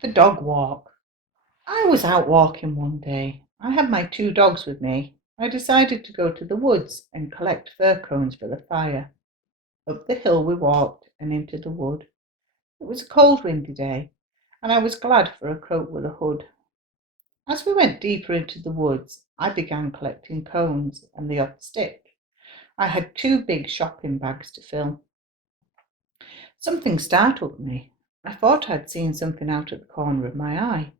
The dog walk. I was out walking one day. I had my two dogs with me. I decided to go to the woods and collect fir cones for the fire. Up the hill we walked and into the wood. It was a cold, windy day, and I was glad for a coat with a hood. As we went deeper into the woods, I began collecting cones and the odd stick. I had two big shopping bags to fill. Something startled me. I thought I'd seen something out of the corner of my eye.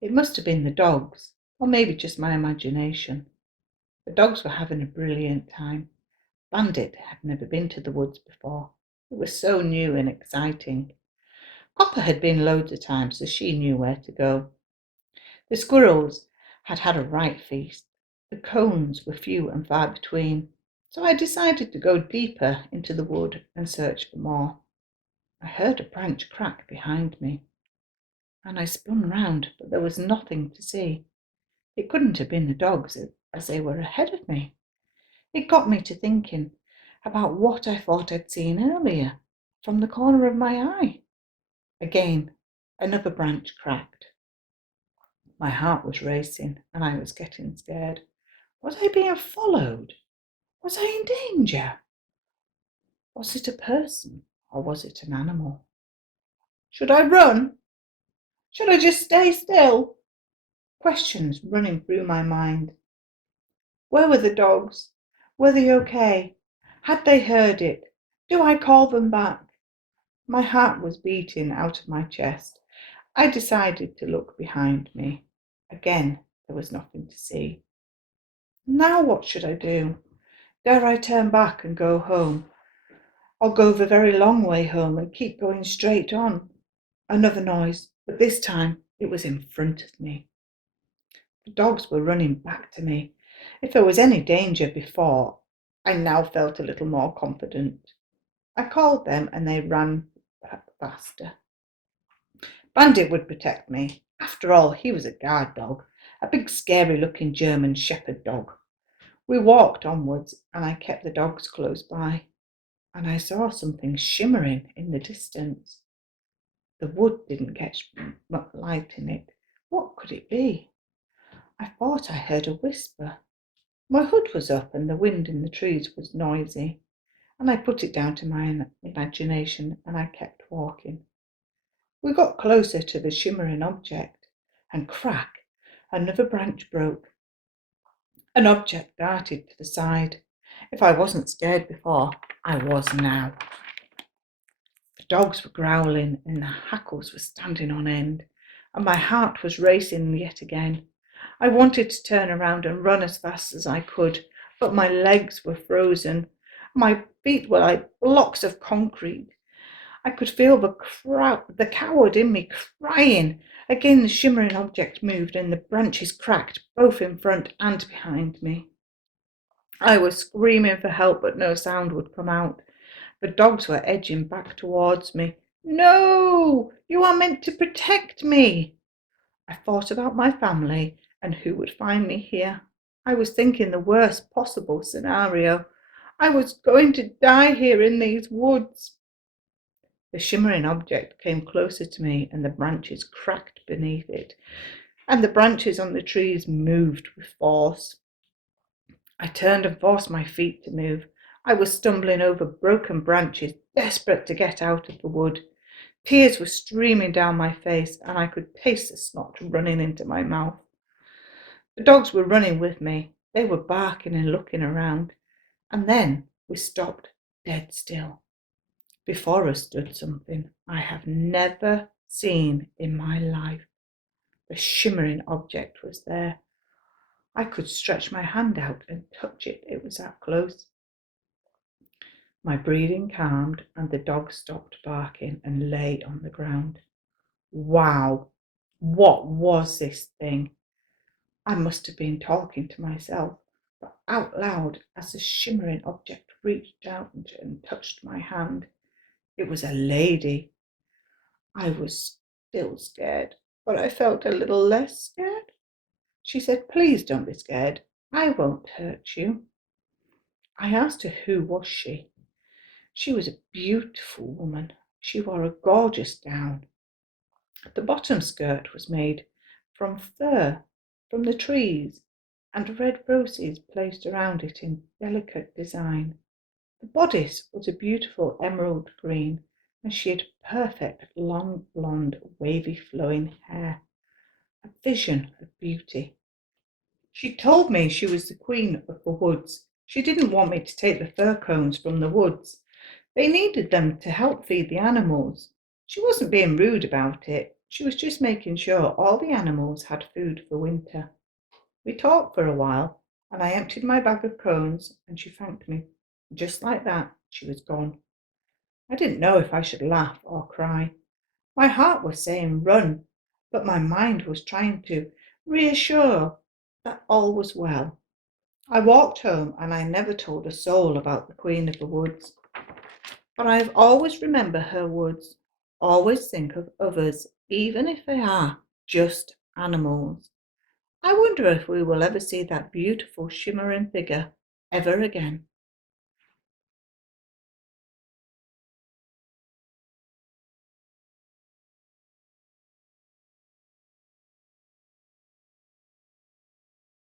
It must have been the dogs, or maybe just my imagination. The dogs were having a brilliant time. Bandit had never been to the woods before. It was so new and exciting. Copper had been loads of times, so she knew where to go. The squirrels had had a right feast. The cones were few and far between, so I decided to go deeper into the wood and search for more. I heard a branch crack behind me, and I spun round, but there was nothing to see. It couldn't have been the dogs, as they were ahead of me. It got me to thinking about what I thought I'd seen earlier from the corner of my eye. Again, another branch cracked. My heart was racing, and I was getting scared. Was I being followed? Was I in danger? Was it a person, or was it an animal? Should I run? Should I just stay still? Questions running through my mind. Where were the dogs? Were they okay? Had they heard it? Do I call them back? My heart was beating out of my chest. I decided to look behind me. Again, there was nothing to see. Now what should I do? Dare I turn back and go home? Or go the very long way home and keep going straight on? Another noise, but this time it was in front of me. The dogs were running back to me. If there was any danger before, I now felt a little more confident. I called them and they ran back faster. Bandit would protect me. After all, he was a guard dog, a big scary looking German shepherd dog. We walked onwards and I kept the dogs close by, and I saw something shimmering in the distance. The wood didn't catch much light in it. What could it be? I thought I heard a whisper. My hood was up and the wind in the trees was noisy, and I put it down to my imagination and I kept walking. We got closer to the shimmering object, and crack, another branch broke. An object darted to the side. If I wasn't scared before, I was now. The dogs were growling and the hackles were standing on end, and my heart was racing yet again. I wanted to turn around and run as fast as I could, but my legs were frozen. My feet were like blocks of concrete. I could feel the coward in me crying. Again, the shimmering object moved and the branches cracked, both in front and behind me. I was screaming for help, but no sound would come out. The dogs were edging back towards me. No, you are meant to protect me. I thought about my family and who would find me here. I was thinking the worst possible scenario. I was going to die here in these woods. The shimmering object came closer to me and the branches cracked beneath it, and the branches on the trees moved with force. I turned and forced my feet to move. I was stumbling over broken branches, desperate to get out of the wood. Tears were streaming down my face, and I could taste the snot running into my mouth. The dogs were running with me. They were barking and looking around, and then we stopped dead still. Before us stood something I have never seen in my life. The shimmering object was there. I could stretch my hand out and touch it. It was that close. My breathing calmed and the dog stopped barking and lay on the ground. Wow, what was this thing? I must have been talking to myself, but out loud as the shimmering object reached out and touched my hand. It was a lady. I was still scared, but I felt a little less scared. She said, "Please don't be scared. I won't hurt you." I asked her who was she. She was a beautiful woman. She wore a gorgeous gown. The bottom skirt was made from fur from the trees, and red roses placed around it in delicate design. The bodice was a beautiful emerald green, and she had perfect long blonde wavy flowing hair, a vision of beauty. She told me she was the queen of the woods. She didn't want me to take the fir cones from the woods. They needed them to help feed the animals. She wasn't being rude about it. She was just making sure all the animals had food for winter. We talked for a while, and I emptied my bag of cones, and she thanked me. Just like that, she was gone. I didn't know if I should laugh or cry. My heart was saying run, but my mind was trying to reassure that all was well. I walked home and I never told a soul about the Queen of the Woods. But I've always remember her words. Always think of others, even if they are just animals. I wonder if we will ever see that beautiful shimmering figure ever again.